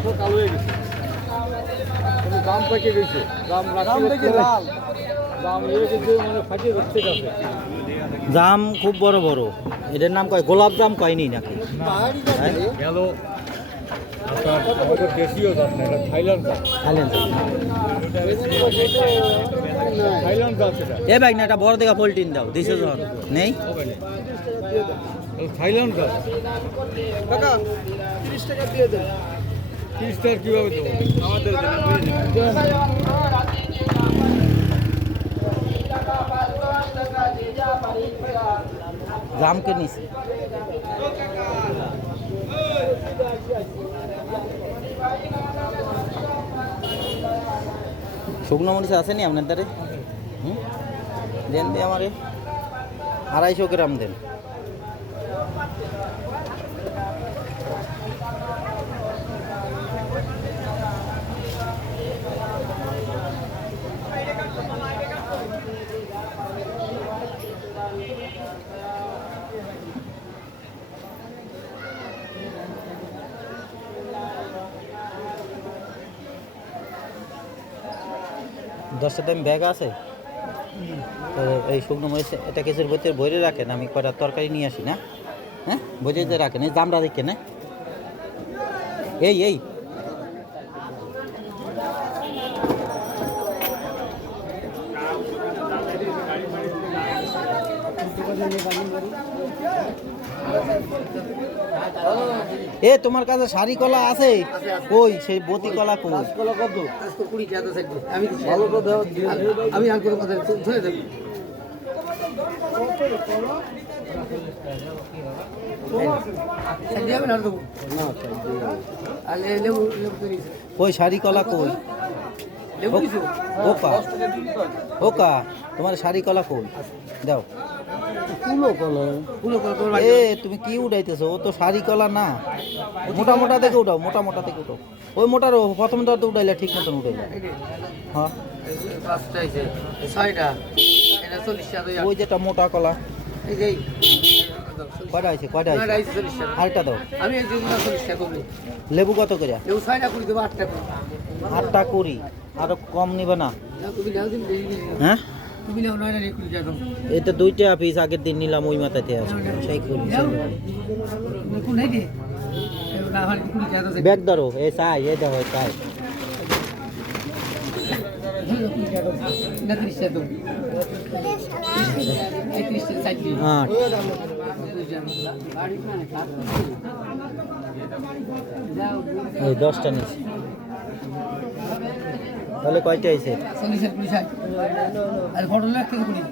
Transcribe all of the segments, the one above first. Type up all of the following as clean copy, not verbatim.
দেখো কালো হয়ে গেছে, দাম পেকে গেছে, দাম লাল, দাম হয়ে গেছে মানে ফাটিয়ে যাচ্ছে কাছে। জাম খুব বড় বড়, এটার নাম কয় গোলাপ জাম কয়নি নাকি? গেল আমাদের দেশীয় জাত না, এটা থাইল্যান্ড জাত। থাইল্যান্ড থাইল্যান্ড জাত এটা। এ ভাই না, এটা বড় দেখা পোলট্রিন দাও দিছে যখন নেই। থাইল্যান্ড জাত। কাকা 30 টাকা দিয়ে দেন। 30 টাকা কিভাবে দেবো? আমাদের জাম কে নিছি। শুকনো মরিচ আছে নি আপনার দ্বারে? দেন দিয়ে আমারে 250 গ্রাম দেন। দশটা দাম ব্যাগ আছে তো এই শুকনো মরিচ এটা কেসের ভিতরে ভরে রাখেন, আমি কয়টা তরকারি নিয়ে আসি না। হ্যাঁ বুঝে যে রাখেন, এই দামটা দেখেন না। এই এই এ তোমার কাছে শাড়ি কলা আছে? কই সেই বতি কলা কই? কলা কত? 20 টাকা আছে। আমি ভালো করে দাও, আমি আর কোনো কথা ধরে দেব। সাইডে আমি আর দেব না, আলে লেবু লেবু তো নিছে। কই শাড়ি কলা কই? লেবু নিছে ওকা ওকা তোমার শাড়ি কলা কই দাও। ফুলো কলা এ তুমি কি উঠাইতেছো? ও তো শাড়ি কলা না, মোটা মোটা থেকে উঠাও, মোটা মোটা থেকে উঠাও। ওই মোটার প্রথমটা তো উঠাইলে ঠিক মতন উঠাইলে। হ্যাঁ পাঁচটা আছে, 6টা, এটা 40 টাকা। ওই যেটা মোটা কলা এই যে কয়টা আছে? কয়টা আছে? 40 টাকা। আরেকটা দাও। আমি এই জন্য 40 টাকা করি। লেবু কত করে? লেবু 6টা করে দেব, 8 টাকা। 8টা কুড়ি, আরো কম নিবে না? না তুমি নাও, দিন বেশি বেশি। হ্যাঁ তুমি নাও 9টা রেখে দাও। এটা 2টা পিস আগের দিন নিলাম ওই মাথাতে আছে সেই কুড়ি। কোন নাই দে না হয় 20 টাকা আছে। ব্যাগ ধরো, এ চাই, এই দেখো চাই। না 30 টাকা দাও। 30 টাকা সাইড দিই। 8 এই 10টা নিছি, তাহলে কয়টা আইছে? 40 আর 20 আর ফটো লাখ থেকে করি।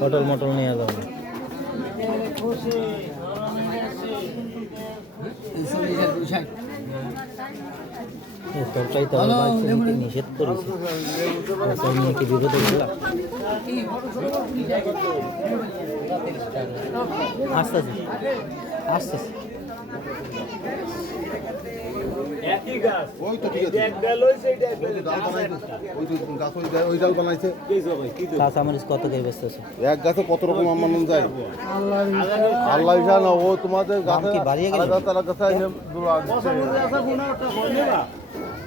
পটল মটল নিয়ে যাবো। 40 আর 20 তরকারি তো নিষেধ করেছে, নিয়ে কি বিরোধী গেলাম। আস্তে আস্তে আস্তে আস্তে একই গাছ, ওই তো ঠিক আছে, এক ডাল হইছে, এটা এক ডাল। ডাল বানাইছে, ওই তো গাছ ওই ডাল বানাইছে। কাঁচা মরিচ কত করে বেচতেছে? এক গাছে কত রকম আম বানানো যায় আল্লাহ জানে। ও তোমাদের দাম গাছে কি বাড়িয়ে গেল? তারা গাছে এনে দুলা দিচ্ছে।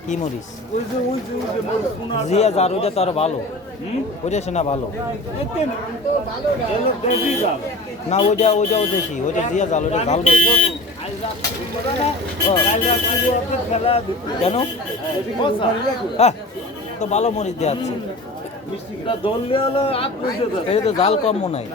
কি মরিচ? জিয়া যার ওইটা তো আরো ভালো, ওইটা শোনা ভালো না। ওইটাও দেশি, ওইটা জিয়া জাল, ওইটা জাল বেশি। কেন? হ্যাঁ তো ভালো মরিচ দেওয়া আছে, এটা তো জাল কম মনে হয়।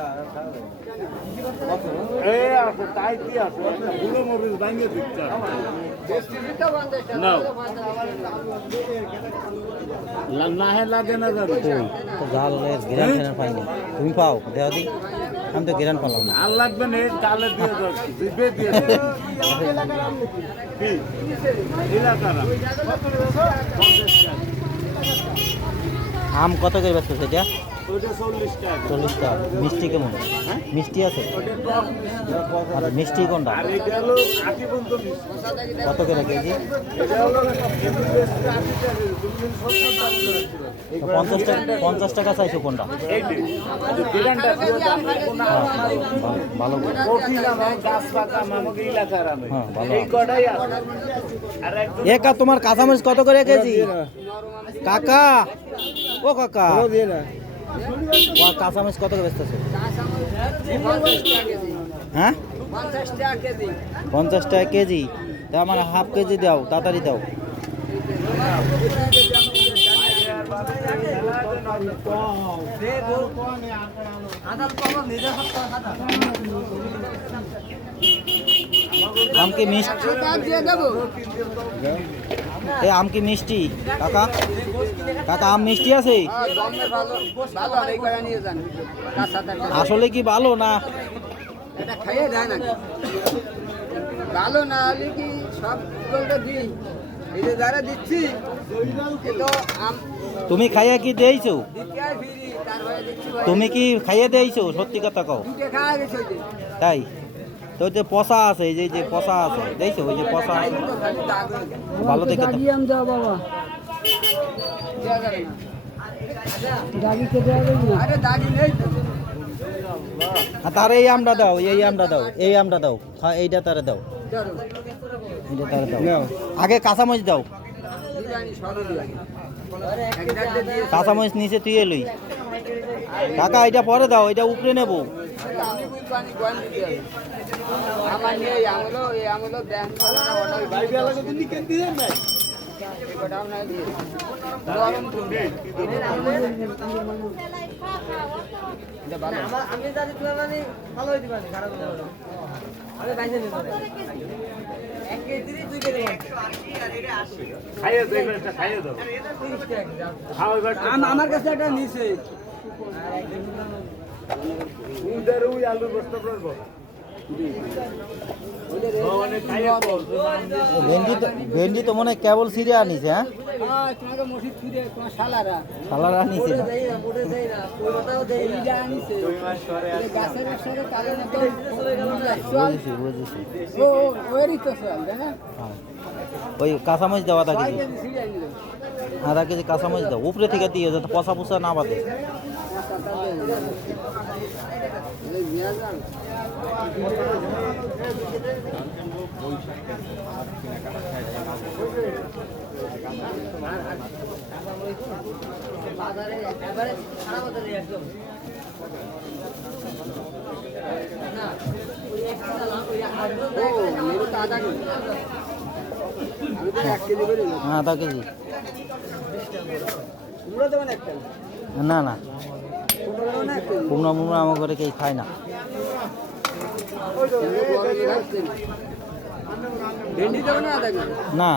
লাগে না যাবে তো জালের গিরান ফেরান পাইনি, তুমি পাও দেওয়া দি, আমি তো গিরান পালাম না। আর লাগবে না, ডালে দিয়ে দাও, জিভে দিয়ে দাও। আম কত করে বেচতেছে এটা? ওটা 40 টাকা 40 টাকা। মিষ্টি কেমন? মিষ্টি আছে? ওটা টক আর মিষ্টি কোনটা? আর এটা হলো 80 পর্যন্ত মিষ্টি। কত করে কেজি? এটা হলো কেজি বেশি 80 টাকা তুমি 70 টাকা করে রাখতে 50 টাকা চাইছো কোনটা? এইটি দোকানটা পুরো দাম কোনা ভালো করে। কোটি না গাছ পাতা আমাদের এলাকার আমি হ্যাঁ, ভালো। এই কটাই আছে আর একদম একা তোমার কাঁচামরিচ কত করে কেজি? কাকা, ও কাকা, তোমার কাঁচামরিচ কত করে বেচতেছো? হ্যাঁ, 50 টাকা কেজি। তা আমার হাফ কেজি দাও, তাড়াতাড়ি দাও। আম কি মিষ্টি? এই আম কি মিষ্টি? কাকা, কাকা আম মিষ্টি আছে? আসলে কি ভালো না? ভালো না হলে কি সব গল্প দিই এই যে যারা দিচ্ছি এ তো তুমি খাইয়া কি দিয়েছো? দিকে ফিরি তারপরে দিচ্ছি ভাই তুমি কি খাইয়ে দিয়েছো? সত্যি কথা কও। দুটো খাওয়া গেছে ওই যে তাই তো ওই যে পচা আছে, এই যে পচা আছে দেখছো, ওই যে পচা আছে। তো খালি দাগ ভালো দেখে দাও। আম দাও বাবা দেয়া যাবে না দাগিতে দেওয়া যাবে না আরে দাগি নেই তো আর তার এই আমটা দাও, এই আমটা দাও, এই আমটা দাও, হ্যাঁ এইটা তারে দাও, ধরো এইটা তারে দাও। আগে কাঁচামরিচ দাও, বিরিয়ানি সরো বিরিয়ানি একটা দিয়ে কাঁচামরিচ নিচে তুই লই। কাকা এটা পরে দাও, এটা উপরে নেবো। আমি বুঝ পানি কোয়ান দিতে হবে আমার নিয়ে এই আমলো ব্যাংক ওটা ভাই বেলা কত নিকে দিবেন না ওটাও না দিয়ে গরম তো আমি যদি তুমি মানে ভালো হইতে পারি খারাপ না আমি বাইরে নিতে পারি 1 কেজি 2 কেজি খাইয়ে দেই এটা খাইয়ে দাও খাও এবার আমার কাছে একটা নিছে উদার ওই আলু বস্তা পড়বো মানে খাইয়ে ভেন্ডি তো মনে হয় কেবল সিরে আনিছে। হ্যাঁ, তোমাকে মসজিদ ফিরে তোমার শালারা শালার আনিছে না। দেই না পুরো দেই না পুরোটাও দেই না এইটা আনিছে 2 মাস পরে এই গাছের সাথে কারণে তো বুঝেছি বুঝেছি। ও ওরই তো সব না হ্যাঁ, ওই কাঁচামরিচ দাও আধা কেজি, সিরিয়াল নিল আধা কেজি কাঁচামরিচ দাও, উপরে থেকে দিয়ে যাতে পচা পচা না বাঁধে। এই মিয়া জান বাজারে একেবারে খারাপ হতে একদম না ওই একটা লাভ ওই আগে মেরে তো আধা কেজি আমি তো 1 কেজি করে হ্যাঁ, আধা কেজি। তোমরা দেবেন একটা না না, তোমরা দেবেন না একটা কুমড়া মুমড়া আমার ঘরে কেউ খায় না। ভেন্ডি দেবেন না আধা কেজি না,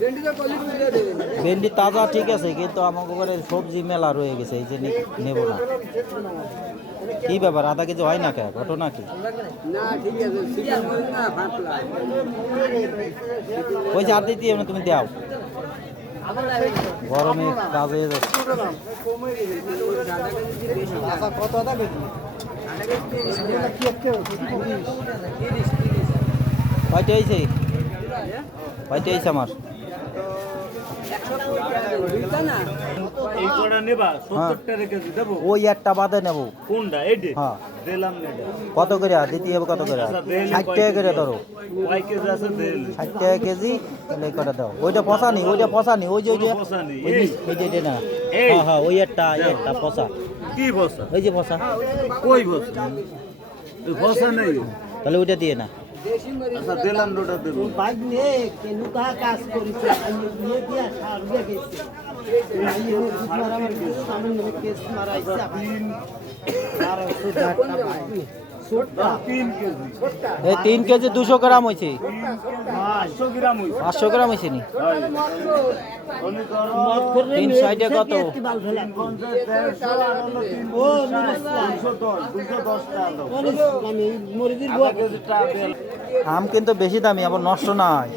ভেন্ডি তো কলি করে দেবেন ভেন্ডি তাজা ঠিক আছে, কিন্তু আমার ঘরে সবজি মেলা রয়ে গেছে, এই যে নেব না। কি ব্যাপার, আধা কেজি হয় না কে? ঘটনা কি? না ঠিক আছে সিজন বল না ফাটলা ওই যে আর দিতে হবে না, তুমি দাও, গরমে কাজ হয়ে যাচ্ছে। কত আধা কেজি কয়টা হয়েছে? কয়টা হয়েছে আমার? এই কড়া নেবা 70 টাকা কেজি দেবো ওই একটা বাদে নেবো। কোনটা এইটা হ্যাঁ, দিলাম না এটা কত করে দিতে হবে? কত করে? 60 টাকা করে ধরো, কয় কেজি আছে দেল 60 টাকা কেজি। তাহলে এই কটা দাও। ওইটা পচা নি, ওইটা পচা নি, ওই যে পচা নি, ওই এই। যে না, এই। হ্যাঁ হ্যাঁ, ওই একটা পচা, কি বসা ওই যে পচা। কই বসা তো বসা নেই তাহলে ওইটা দিয়ে না। আচ্ছা দিলাম দুটো দেব বাইক নিয়ে কেন কাজ কাজ করিছে নিয়ে দিয়া সারিয়ে গেছে এই মারা মার সামনে নিয়ে কেস মারাইছে আপনি আর সুদা সুদা 3 কেজি এই 3 কেজি 200 গ্রাম হয়েছে, 500 গ্রাম হইছে 500 গ্রাম হয়েছে নি। অনেক গরম 360 কত? 210 আম কিন্তু বেশি দামি, আবার নষ্ট না হয়।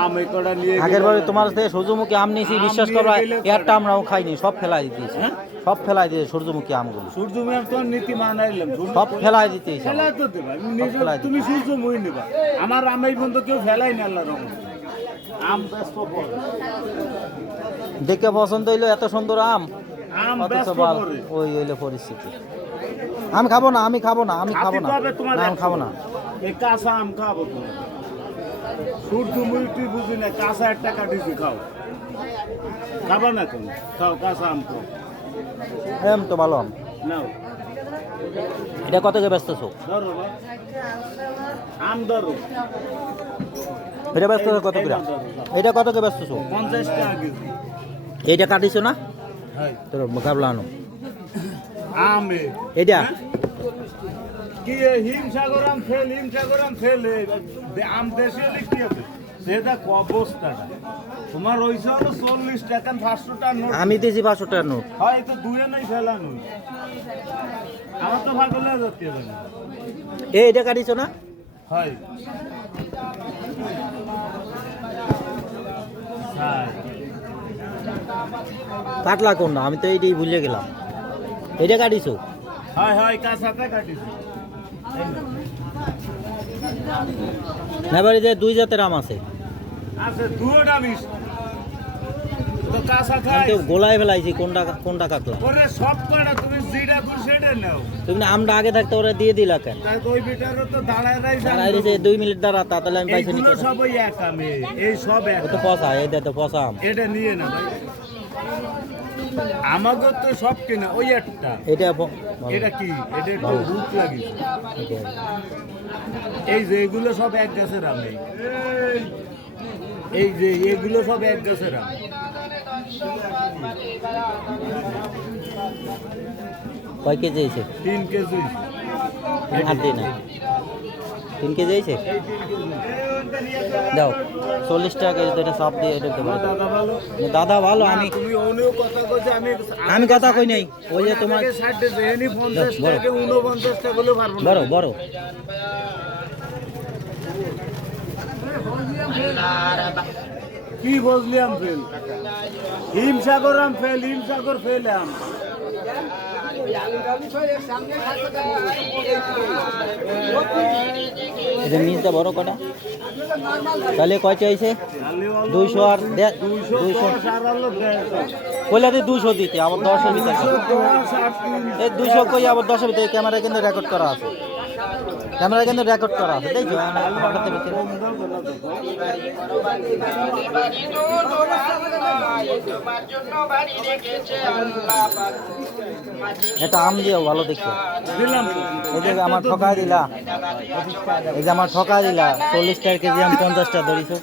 আম এই কটা নিয়ে আগের বারে তোমার থেকে সূর্যমুখী আম নিয়েছি বিশ্বাস করো একটা আমরাও খাইনি, সব ফেলাই দিতেছি, সব ফেলাই দিয়েছে সূর্যমুখী আমগুলো, সূর্যমুখী আম তো নীতি মানাইলাম সব ফেলাই দিতেছি। ফেলাই তো দেবা তুমি সূর্যমুখী নেবা, আমার আম এই বন্ধু কেউ ফেলাই না আল্লাহর রহমতে। আম ব্যস্ত পড়ে, দেখে পছন্দ হইলো এত সুন্দর আম, আম অথচ ব্যস্ত বাল পড়ে। ওই হইলো পরিস্থিতি। আমি খাবো না, আমি খাবো না, আমি খাবো না, খাতে তো হবে তোমার না, আমি খাবো না। এই কাঁচা আম খাবো তুমি, সূর্যমুখী তুই বুঝি না, কাঁচা একটা কাটিছি খাও, খাবা না তুমি, খাও কাঁচা আম খাও, এম তো ভালো আম। নাও এটা কত করে ব্যস্ত ছো? ধরো ভাই, আম ধরো, এটা ব্যস্ত কত করে? এটা কত করে ব্যস্ত ছো? 50 টাকা কেজি। এইটা কাটিছো না হ্যাঁ তোর মোকাবলা আনো আমে এটা কি হিমসাগর আম ফেল আম দেশে কি আছে সেটা অবস্থাটা তোমার হইছে হলো 40 টাকা 500 টাকা নোট, আমি দিয়েছি 500 টাকার নোট। হয় তো দুয়ে নাই ফেলানো, আমার তো ভাগ হলে যাচ্ছে না, এটা কাটিছো না? হয় হ্যাঁ কাটলা কোন না, আমি তো এইটাই ভুলে গেলাম। এটা কাটিছো? হয় হয় কাঁচাতে কাটিছি, এবারে যে দুই জাতের আম আছে, আছে দুটা মিস তো কাঁচা আমি খাই তো গোলায় ফেলাইছি, কোনটা কাটলা? ওরে সব কয়টা তুমি যেটা দূর সেটা নাও, তুমি না আমটা আগে থাকতে ওরা দিয়ে দিলা কেন? তাই ওই বিটারও তো দাঁড়ায় দাঁড়াই রয়েছে 2 মিনিট দাঁড়া, তাহলে আমি পাইছি নি। এইগুলো সবই এক আমে, এই সব এক ও তো পচা, এটা তো পচা আম। এটা নিয়ে না ভাই, আমাকে তো সব কেনা ওই একটা, এটা এটা কি এটা একটু ভালো। রূপ লাগিয়েছে, এই যে এগুলো সব এক গাছের আম, এই যে এগুলো সব এক গাছের আম, কয় কেজি হয়েছে? 3 কেজি, হাত দিই না, 3 কেজি হয়েছে। দাও 40 টাকা কেজি, তো এটা সব দিয়ে এটা দেবো। দাদা ভালো, দাদা ভালো, আমি তুমি অনেক কথা কইছে, আমি কথা কই নাই, ওই যে তোমার 60 দেনি 50 বড়। টাকা 49 টাকা বলে পারবো না, বড় বড় কি বুঝলি আম ফেল, হিমসাগর আম ফেল, হিমসাগর ফেল আম, এটা নিচটা বড় কটা, তাহলে কয়টা হয়েছে? 200 আর 200 কইলাতে 200 দিতে, আবার 10 দিতে। এই 200 কই আবার 10 দিতে, ক্যামেরা কিন্তু রেকর্ড করা আছে, ক্যামেরা কিন্তু রেকর্ড করা আছে, দেখছো? হঠাৎ ভিতরে এটা আম দিও ভালো দেখছো। দিলাম এই যে আমার ঠকাই দিলা, এই যে আমার ঠকাই দিলা, 40 টাকা কেজি আম 50 টাকা ধরিছো।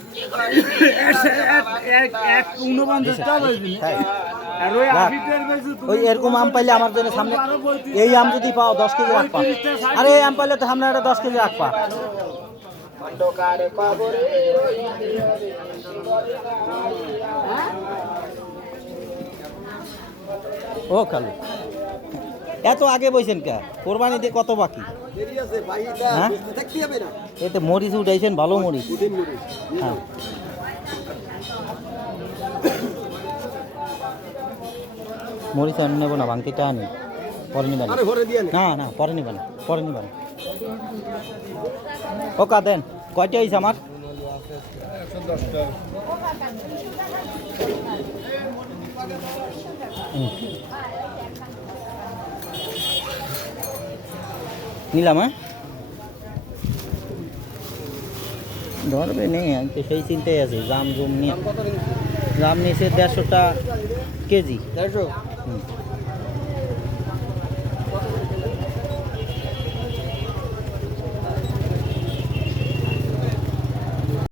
49 টাকা বেশি, তাই আর ওই রাখ। 80 টাকা বেশি তুমি ওই এরকম আম পাইলে আমার জন্য সামনে, এই আম যদি পাও 10 কেজি রাখবা, আরে এই আম পাইলে তো সামনে একটা 10 কেজি রাখবা। ও কালু এত আগে বইছেন কে? কোরবানিতে কত বাকি? হ্যাঁ এতে মরিচ উঠাইছেন, ভালো মরিচ। হ্যাঁ মরিচ আমি নেবো না, ভাঙতিটা আনি, পরে নিবেন না, না পরে নিবেন, পরে নিবেন। ওকা দেন, কয়টা হয়েছে আমার? নিলাম, হ্যাঁ ধরবে নেই, আমি তো সেই চিন্তায় আছি। জাম জুম নিয়ে জাম নিয়েছে 150 টাকা কেজি,